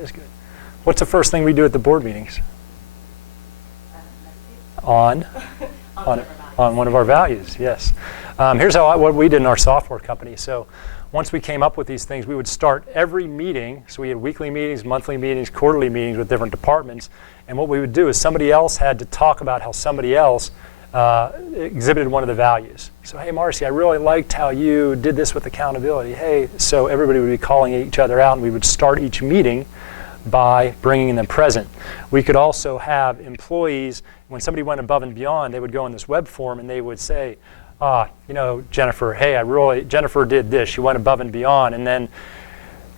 is good. What's the first thing we do at the board meetings? On one of our values, yes. Here's what we did in our software company. So once we came up with these things, we would start every meeting. So we had weekly meetings, monthly meetings, quarterly meetings with different departments. And what we would do is somebody else had to talk about how somebody else exhibited one of the values. So, hey, Marcy, I really liked how you did this with accountability. Hey, so everybody would be calling each other out, and we would start each meeting by bringing them present. We could also have employees, when somebody went above and beyond, they would go in this web form and they would say, you know, Jennifer, hey, Jennifer did this. She went above and beyond. And then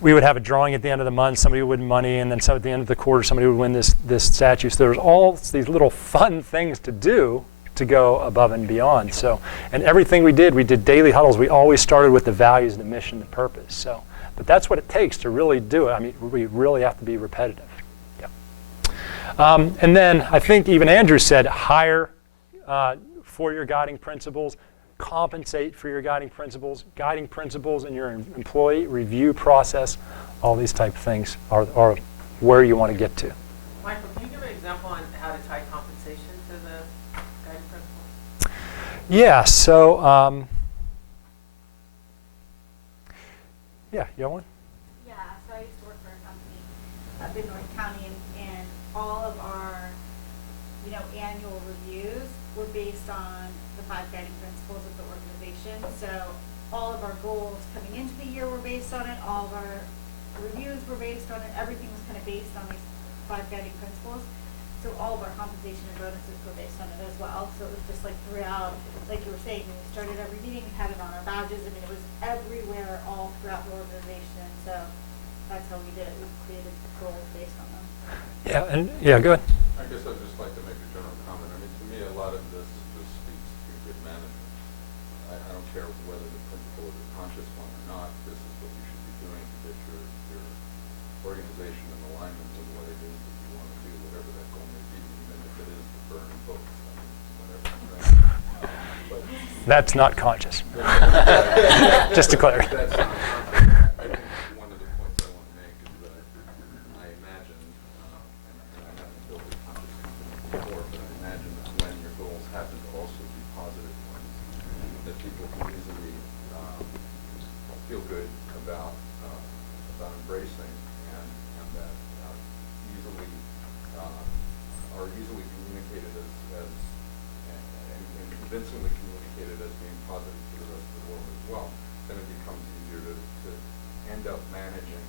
we would have a drawing at the end of the month. Somebody would win money. And then at the end of the quarter, somebody would win this statue. So there's all these little fun things to do to go above and beyond. So, and everything we did daily huddles. We always started with the values, the mission, the purpose. So, but that's what it takes to really do it. I mean, we really have to be repetitive. Yeah. And then I think even Andrew said hire for your guiding principles, compensate for your guiding principles in your employee review process. All these type of things are where you want to get to. Michael, can you give an example on how to tie compensation to the guiding principles? Yeah, so yeah, you have one? Yeah, so I used to work for a company up in North County, and all of our, annual reviews were based on the 5 guiding principles of the organization. So all of our goals coming into the year were based on it, all of our reviews were based on it, everything was kind of based on these 5 guiding principles. So all of our compensation and bonuses were based on it as well. So it was just like throughout, like you were saying, when we started every meeting, we had it on our badges. I mean, it was everywhere, all throughout the organization. So that's how we did it. We created goals based on them. Yeah, and yeah, go ahead. I guess I'd just like to make a general comment. I mean, to me, a lot of this just speaks to good management. I don't care whether the principal is a conscious one or not. This is what you should be doing to get your organization in alignment with what it is that you want to do, whatever that goal may be, even if it is to burn books. I mean, whatever. Right? That's not conscious. Just to clarify. That's not conscious. I think one of the points I want to make is that I imagine, and I haven't built a conscious company before, but I imagine that when your goals happen to also be positive ones, that people can easily feel good about embracing, and that are easily communicated as and convincingly communicated as being positive to the rest of the world as well. Then it becomes easier to end up managing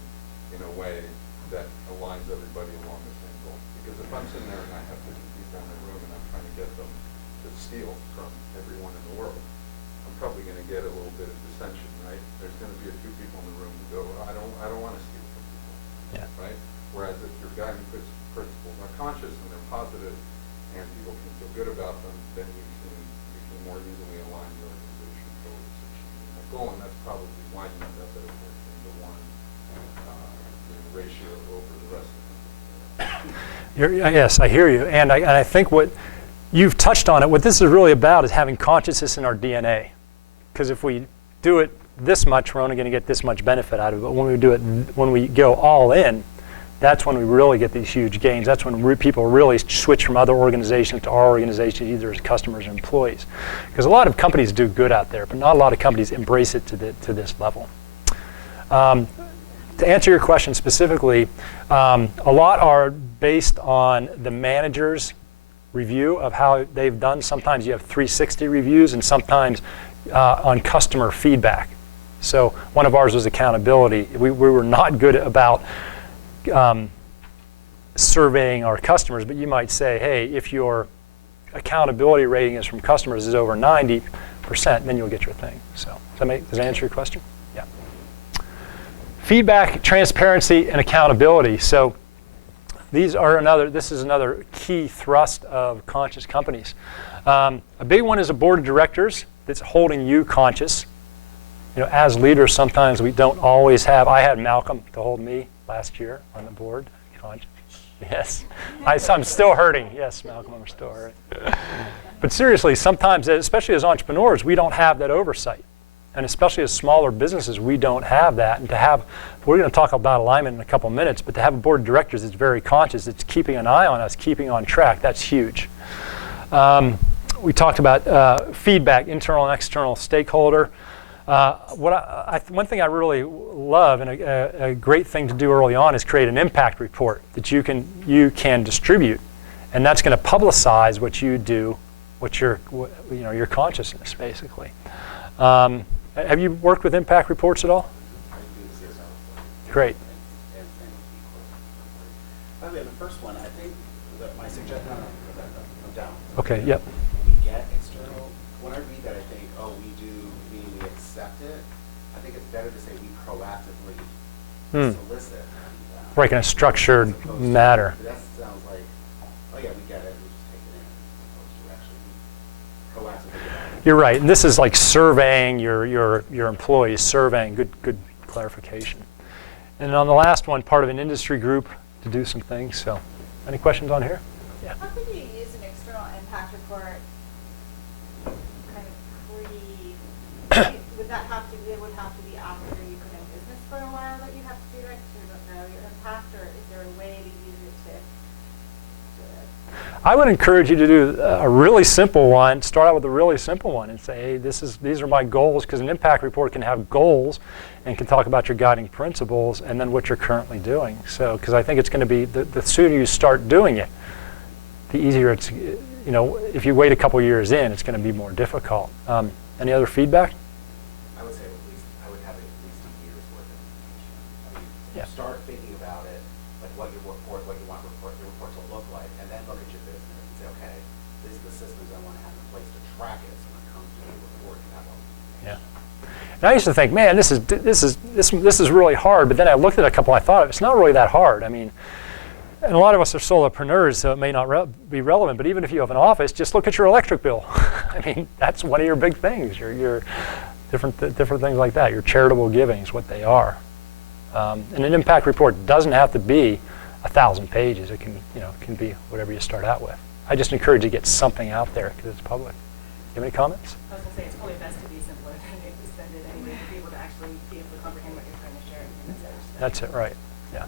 in a way that aligns everybody along the same goal. Because if I'm sitting there and I have 50 people in the room and I'm trying to get them to steal from everyone in the world, I'm probably going to get a little bit of dissension, right? There's going to be a few people in the room who go, I don't want to steal from people, Yeah. right? Whereas if your guiding principles are conscious and they're positive and people can feel good about them, then you can more easily align your organization towards achieving that goal. And that's probably why you end up at a 14-to-1 ratio over the rest of them. Yes, I hear you. And I think what you've touched on it, what this is really about is having consciousness in our DNA. Because if we do it this much, we're only going to get this much benefit out of it. But when we go all in, that's when we really get these huge gains. That's when people really switch from other organizations to our organization, either as customers or employees. Because a lot of companies do good out there, but not a lot of companies embrace it to this level. To answer your question specifically, a lot are based on the manager's review of how they've done. Sometimes you have 360 reviews, and sometimes on customer feedback. So one of ours was accountability. We were not good about surveying our customers, but you might say, hey, if your accountability rating is from customers is over 90%, then you'll get your thing. So does that answer your question? Yeah. Feedback, transparency, and accountability. So this is another key thrust of conscious companies. A big one is a board of directors that's holding you conscious. As leaders, sometimes we don't always have. I had Malcolm to hold me last year on the board. Conscious. Yes. I'm still hurting. Yes, Malcolm, I'm still hurting. But seriously, sometimes, especially as entrepreneurs, we don't have that oversight. And especially as smaller businesses, we don't have that. And to have, we're going to talk about alignment in a couple minutes, but to have a board of directors that's very conscious, it's keeping an eye on us, keeping on track, that's huge. We talked about feedback, internal and external stakeholder. One thing I really love and a great thing to do early on is create an impact report that you can distribute, and that's going to publicize what you do, your consciousness, basically. Have you worked with impact reports at all? I do the CSR. Great. And same with the course. By the way, on the first one, I think that my suggestion, I'm down. Okay, yep. We get external, when I read that, I think, oh, we do, meaning we accept it. I think it's better to say we proactively solicit. Like in a structured as opposed to- matter. That sounds like, oh yeah, we get it, we just take it in, as opposed to actually proactively. You're right, and this is like surveying your employees, surveying, good clarification. And on the last one, part of an industry group to do some things. So, any questions on here? Yeah. How could you use an external impact report kind of would that have to, it would have to be after you've been in business for a while that you have to do that to know your impact, or is there a way to use it to I would encourage you to do a really simple one. Start out with a really simple one and say, hey, these are my goals, because an impact report can have goals and can talk about your guiding principles and then what you're currently doing. So, because I think it's going to be, the sooner you start doing it, the easier it's, if you wait a couple years in, it's going to be more difficult. Any other feedback? I would say at least, I would have at least a year's worth of information. I mean, Yeah. start thinking about it, like what your report, what you want your report to look like, and then look at your business and say, okay, these are the systems I want to have in place to track it, so when it comes to a report, you have all the Yeah. information. And I used to think, man, this is really hard. But then I looked at a couple. I thought it's not really that hard. I mean, and a lot of us are solopreneurs, so it may not be relevant. But even if you have an office, just look at your electric bill. I mean, that's one of your big things. Your different things like that. Your charitable givings, what they are. And an impact report doesn't have to be 1,000 pages. It can be whatever you start out with. I just encourage you to get something out there because it's public. You have any comments? I was going to say, it's probably best to be simpler than extended anyway, for people to actually be able to comprehend what you're trying to share. That's it, right. Yeah.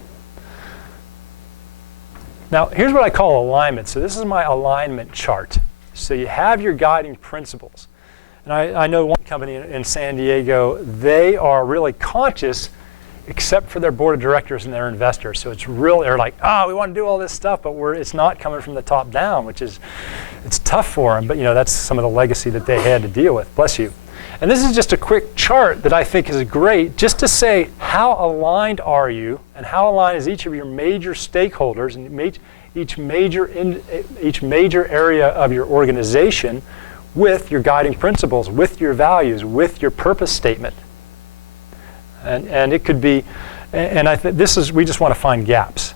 Now, here's what I call alignment. So this is my alignment chart. So you have your guiding principles. And I know one company in San Diego, they are really conscious except for their board of directors and their investors. So it's real, they're like, we want to do all this stuff, but it's not coming from the top down, it's tough for them. But that's some of the legacy that they had to deal with. Bless you. And this is just a quick chart that I think is great, just to say how aligned are you and how aligned is each of your major stakeholders and each major area of your organization with your guiding principles, with your values, with your purpose statement. And it could be, and I think we just want to find gaps,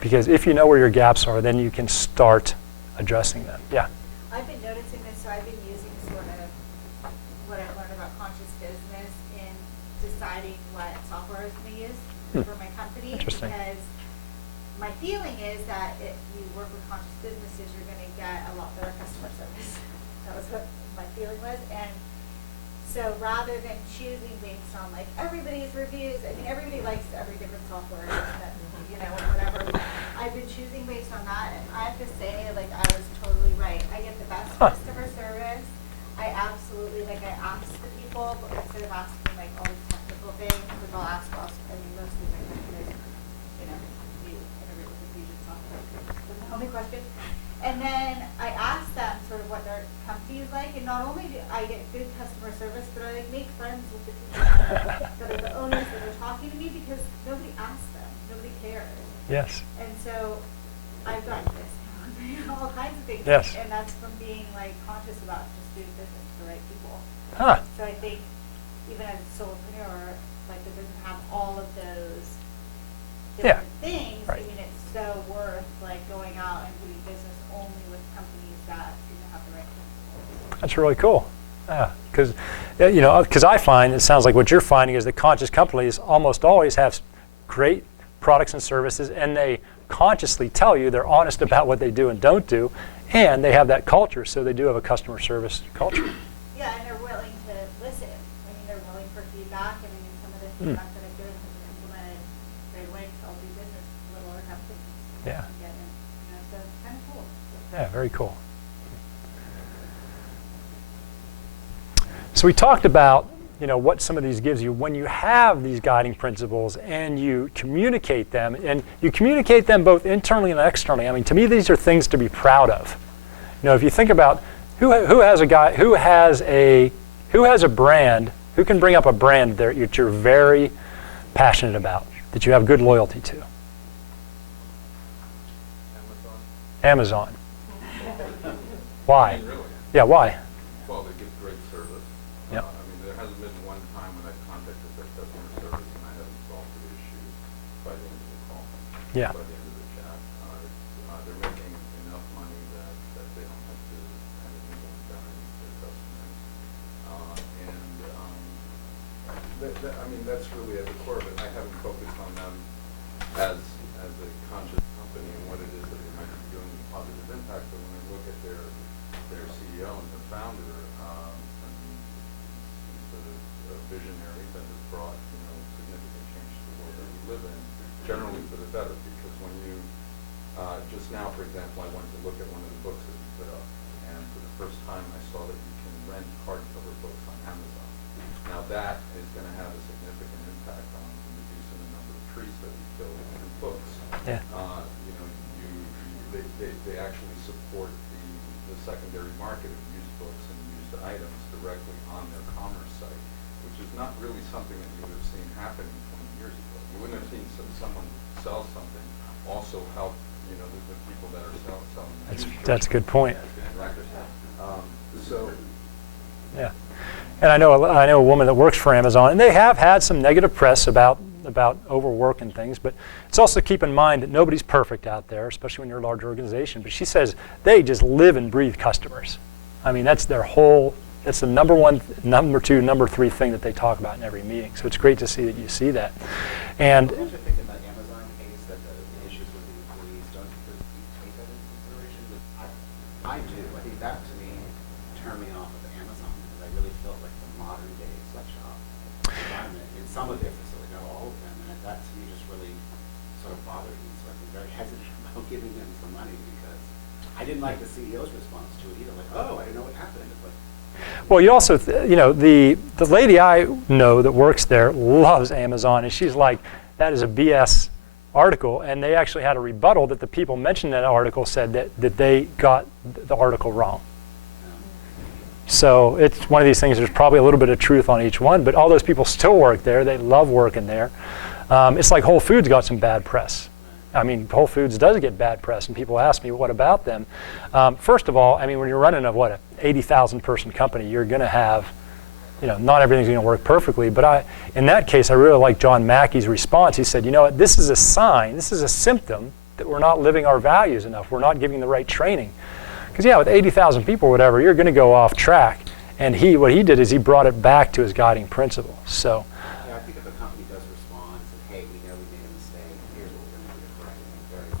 because if you know where your gaps are, then you can start addressing them. Yeah. I've been noticing this, so I've been using sort of what I've learned about conscious business in deciding what software I was going to use for my company. Interesting. Because my feeling is that if you work with conscious businesses, you're going to get a lot better customer service. That was what my feeling was. And so rather than choosing based on like everybody's reviews, I mean, everybody likes every different software, that, whatever. I've been choosing based on that, and I have to say, like, I was totally right. I get the best customer service. I absolutely, I ask the people, but instead of asking, like, all these technical things, which I'll ask most of my customers, you interview with the Fusion software. That's the only question. And then I ask them sort of what their company is like, and not only do I get good customer service, but I make friends with the people that are the owners that are talking to me, because nobody asks them, nobody cares. Yes. And so I've gotten this, all kinds of things. Yes. And that's from being conscious about just doing business with the right people. Huh. So I think even as a solopreneur, that doesn't have all of those different things. Right. I mean, it's so worth going out and doing business only with companies that seem to have the right principles. That's really cool. Because I find, it sounds like what you're finding is that conscious companies almost always have great products and services, and they consciously tell you, they're honest about what they do and don't do, and they have that culture, so they do have a customer service culture. Yeah, and they're willing to listen. I mean, they're willing Hmm. fact that I did have to implement it right away because I'll do business with littler companies. Yeah. To get in, so it's kind of cool. Yeah, very cool. So we talked about, what some of these gives you when you have these guiding principles and you communicate them, and you communicate them both internally and externally. I mean, to me, these are things to be proud of. If you think about who has a brand, who can bring up a brand that you're very passionate about, that you have good loyalty to? Amazon? Amazon. Why? Really? Yeah, why? Well, they give great service. Yep. I mean, there hasn't been one time when I've contacted their customer service and I haven't solved the issue by the end of the call. Yeah. By the end of the chat. They're making enough money that they don't have to kind of nickel and dime their customers. I mean, that's really at the core of it. I haven't focused on them as a conscious company and what it is that they might be doing a positive impact. But when I look at their CEO and their founder, he's a visionary that has brought significant change to the world that we live in, generally for the better. Because when you just now, for example, I went to look at one of the books that you put up, and for the first time I saw that you can rent hardcover books on Amazon. Now that is going to have a significant impact on reducing the number of trees that we kill through books. Yeah. They actually support the secondary market of used books and used items directly on their commerce site, which is not really something that you would have seen happening 20 years ago. You wouldn't have seen someone sell something also help the people that are selling. That's a good point. So. Yeah. And I know a woman that works for Amazon, and they have had some negative press about overwork and things, but it's also keep in mind that nobody's perfect out there, especially when you're a large organization. But she says they just live and breathe customers. I mean, that's their whole, that's the number one, number two, number three thing that they talk about in every meeting. So it's great to see that you see that. And Don't you think in that Amazon case that the issues with the employees, don't you take that into consideration? I do. I think that, to me, turned me off of Amazon because I really felt like the modern day sweatshop environment in some of their facilities, not all of them, and that to me just really sort of bothered me. So I've been very hesitant about giving them some money because I didn't like the CEO's response to it either. Like, oh, I didn't know what happened. It's like, well, you also, the lady I know that works there loves Amazon, and she's like, that is a BS article. And they actually had a rebuttal that the people mentioned in that article said that they got the article wrong. So it's one of these things, there's probably a little bit of truth on each one, but all those people still work there. They love working there. It's like Whole Foods got some bad press. I mean, Whole Foods does get bad press, and people ask me, what about them? First of all, I mean, when you're running a 80,000 person company, you're going to have, not everything's going to work perfectly. But in that case, I really like John Mackey's response. He said, this is a sign, this is a symptom that we're not living our values enough. We're not giving the right training. Because with 80,000 people or whatever, you're going to go off track. And what he did is he brought it back to his guiding principle. So. yeah, I think if a company does respond and says, hey, we know we made a mistake, here's what we're going to do to correct it.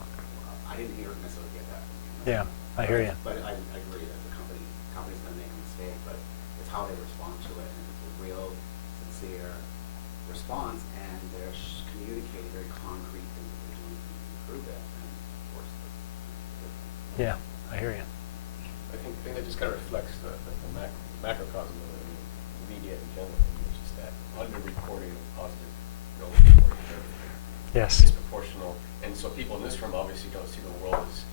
I didn't necessarily get that from Amazon. Yeah, I hear you. But I agree that the company's going to make a mistake, but it's how they respond to it. And if it's a real, sincere response and they're communicating very concrete things that they're doing to improve it, then of course it's Yeah, I hear you. I think that just kind of reflects the macrocosm of the media in general, which is that under-reporting of positive, no-reporting of everything. Yes. Disproportional. And so people in this room obviously don't see the world as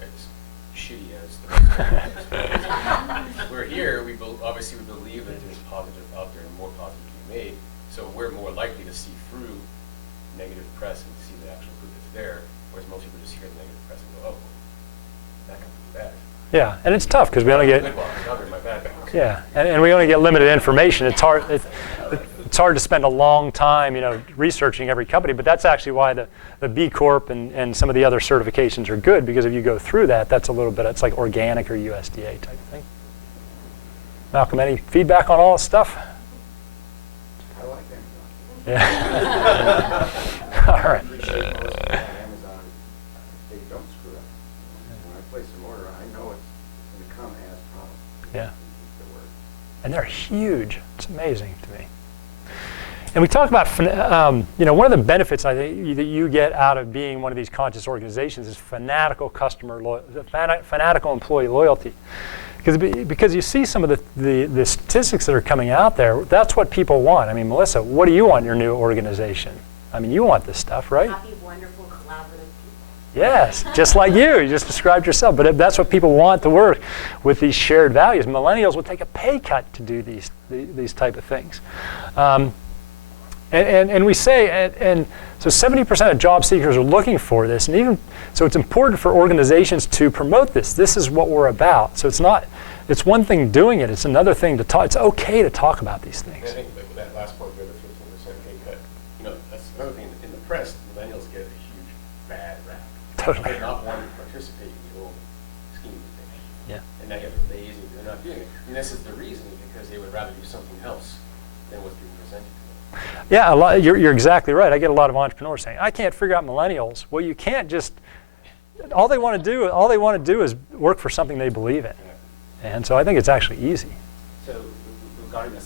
shitty as the rest of us. We're here, obviously we believe that there's positive out there and more positive to be made, so we're more likely to see through negative press and see the actual good that's there, whereas most people just hear the negative press and go, oh, that could be bad. Yeah, and it's tough because we only get. Good box, now there's my bad box. Yeah, and we only get limited information. It's hard. It's hard to spend a long time, researching every company. But that's actually why the B Corp and some of the other certifications are good, because if you go through that, that's a little bit. It's like organic or USDA type thing. Malcolm, any feedback on all this stuff? I like Amazon. Yeah. All right. I appreciate most of Amazon, they don't screw up. When I place an order, I know it's going to come as promised. Yeah. It's the word. And they're huge. It's amazing to me. And we talk about, one of the benefits I think that you get out of being one of these conscious organizations is fanatical fanatical employee loyalty. Because you see some of the statistics that are coming out there, that's what people want. I mean, Melissa, what do you want in your new organization? I mean, you want this stuff, right? Happy, wonderful, collaborative people. Yes, just like you just described yourself. But that's what people want to work with, these shared values. Millennials will take a pay cut to do these type of things. And we say, and so 70% of job seekers are looking for this, and even so, it's important for organizations to promote this. This is what we're about. So it's one thing doing it; it's another thing to talk. It's okay to talk about these And I things. think that last point there, the 15% pay cut, that's another thing in the press. Millennials get a huge bad rap. Totally. They're not wanting to participate in the old scheme of things. Yeah. And now you're lazy. They're not doing it. And this is the reason, because they would rather do something else than what's being presented to them. Yeah, you're exactly right. I get a lot of entrepreneurs saying, "I can't figure out millennials." Well, you can't just. All they want to do is work for something they believe in, and so I think it's actually easy. So regarding the